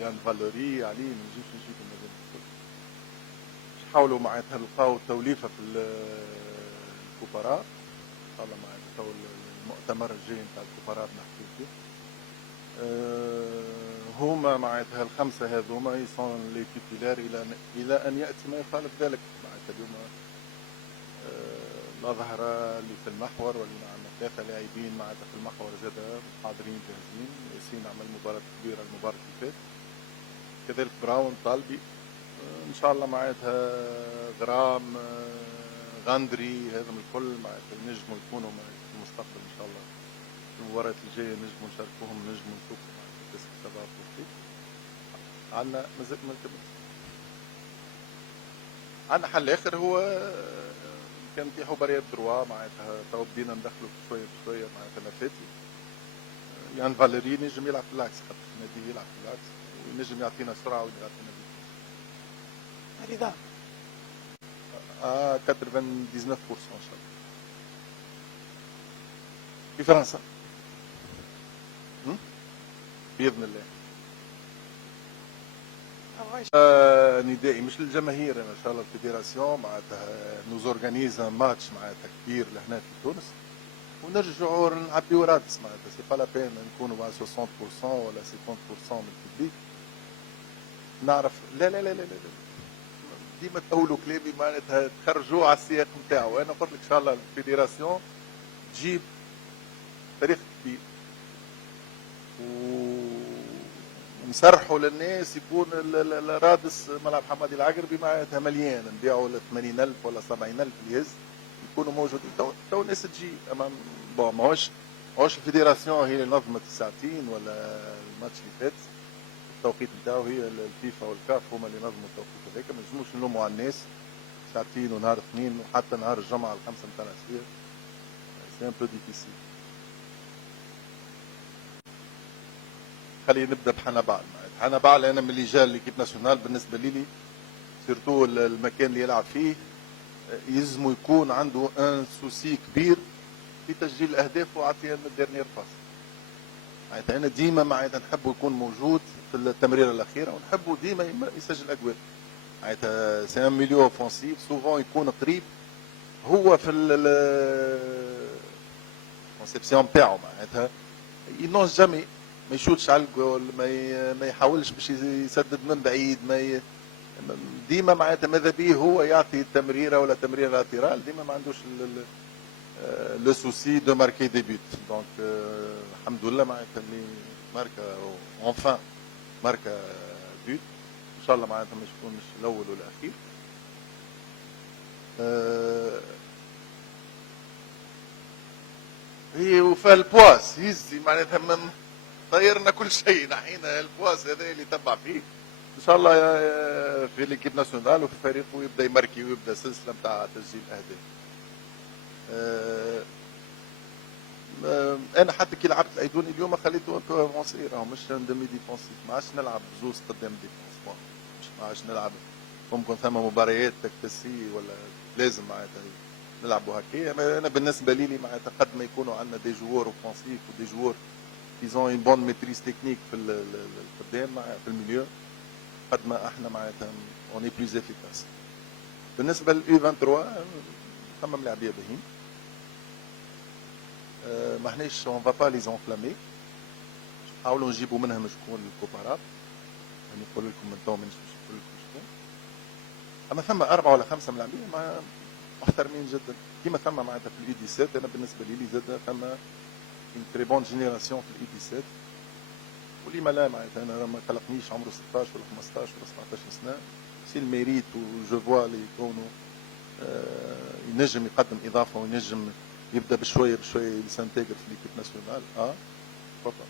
يان فالوري عليه ما نجيش نجيبوا المدن الكل. نحاولوا معناتها نلقاو توليفه في الكبراء ان شاء الله معناتها تو المؤتمر الجاي نتاع الكبراء نحكيو فيه. هما معناتها الخمسه هذوما يسون لي تيتولار الى ان ياتي ما يخالف ذلك. معناتها اليوم الأظهرة اللي في المحور واللي عندنا 3 لاعبين معناتها في المحور زاده حاضرين جاهزين. ياسين عمل مباراة كبيرة المباراة اللي فاتت، كذلك براون طالبي ان شاء الله معناتها غرام غندري هذم الكل معناتها ينجموا يكونوا في المستقبل ان شاء الله في المباريات الجايه نجموا نشاركوهم نجموا نشوفوا معناتها كاس الشباب والتوفيق. عندنا مازال ما التمس. عندنا حل اخر هو كان في حبريات دروا معناتها تو بدينا ندخلوا شويه بشويه معناتها لافاتي. يان فاليري نجم يلعب في العكس، خاطر النادي يلعب في العكس وينجم يعطينا سرعه ويعطينا رضا 99% ان شاء الله. في فرنسا باذن الله. ندائي مش للجماهير ان شاء الله الفيدراسيون معناتها نوزورغانيز ماتش معناتها كبير لهنا في تونس ونرجعوا نعبيو رادس معناتها سي با لا بين نكونوا مع 60% ولا 50% من الببليك. نعرف لا لا لا لا لا ديما تقولوا كلامي معناتها تخرجوه على السياق نتاعو. انا قلت لك ان شاء الله الفيدراسيون تجيب فريق كبير ونسرحوا للناس يكون الرادس ملعب حمادي العقربي معناتها مليان نبيعوا ل 80,000 ولا 70,000 اليز يكونوا موجودين. تو الناس تجي اما بون ماهوش الفيدراسيون هي اللي نظمت الساعتين ولا الماتش اللي فات. التوقيت نتاعو هي الفيفا والكاف هما اللي نظموا التوقيت هذاك. ما نجموش نلوموا على الناس ساعتين ونهار اثنين وحتى نهار الجمعه الخمسه نتاع العشيه سي ان بو ديفيسيل. خلينا نبدا بحنبال. حنبال انا من رجال ليكيب ناسيونال بالنسبه لي سيرتو المكان اللي يلعب فيه يلزمو يكون عنده ان سوسي كبير في تسجيل الاهداف وعطيها الديرنيير باس. معناتها انا ديما معناتها نحبه يكون موجود في التمريره الاخيره ونحبه ديما يسجل اجوال. معناتها سي ان ميليو اوفونسيف سوفون يكون قريب هو في الكونسيبسيون نتاعو معناتها ينونس جامي ما يشوتش على الجول ما يحاولش باش يسدد من بعيد ديما معناتها ماذا به هو يعطي التمريره ولا تمريره لاتيرال ديما ما عندوش لو سوسي دو ماركي دي بوت. دونك الحمد لله معناتها اللي ماركا اونفان ماركا بوت ان شاء الله معناتها ما يكونش الاول والاخير. هي وفا البواس يزي معناتها طيرنا كل شيء نحينا البواس هذا اللي تبع فيه ان شاء الله في ليكيب ناسيونال وفي فريقه ويبدا يماركي ويبدا سلسله نتاع تسجيل اهداف. انا حتى كي لعبت الايدوني اليوم خليته بو افونسي راهو مش ديمي ديفونسيف ما عادش نلعب زوز قدام ديفونس مش ما عادش نلعب ممكن ثم مباريات تكتسي ولا لازم معناتها نلعبوا هكا. انا بالنسبه لي معناتها قد ما يكونوا عندنا دي جوور اوفونسيف ودي جوور كيزون اون بون ميتريز تكنيك في القدام في الميليو قد ما احنا معناتها اوني بلوز افيكاس. بالنسبه لليو 23 ثم ملاعبيه باهيين ما احناش اون با لي زونفلامي نحاولوا نجيبوا منهم شكون الكوبارات يعني نقول لكم من تو ما نجمش نقول لكم شكون. اما ثم 4 ولا 5 ملاعبيه محترمين جدا كيما ثم معناتها في الاي 17. انا بالنسبه لي زاد ثم اون تري بون جينيراسيون في الاي 17 ولما لا معناتها انا ما قلقنيش عمره 16 ولا 15 ولا 17 سنه سي الميريت وجو فوا اللي يكونوا ينجم يقدم اضافه وينجم يبدا بشويه بشويه يسانتيغر في ليكيب ناسيونال. تفضل.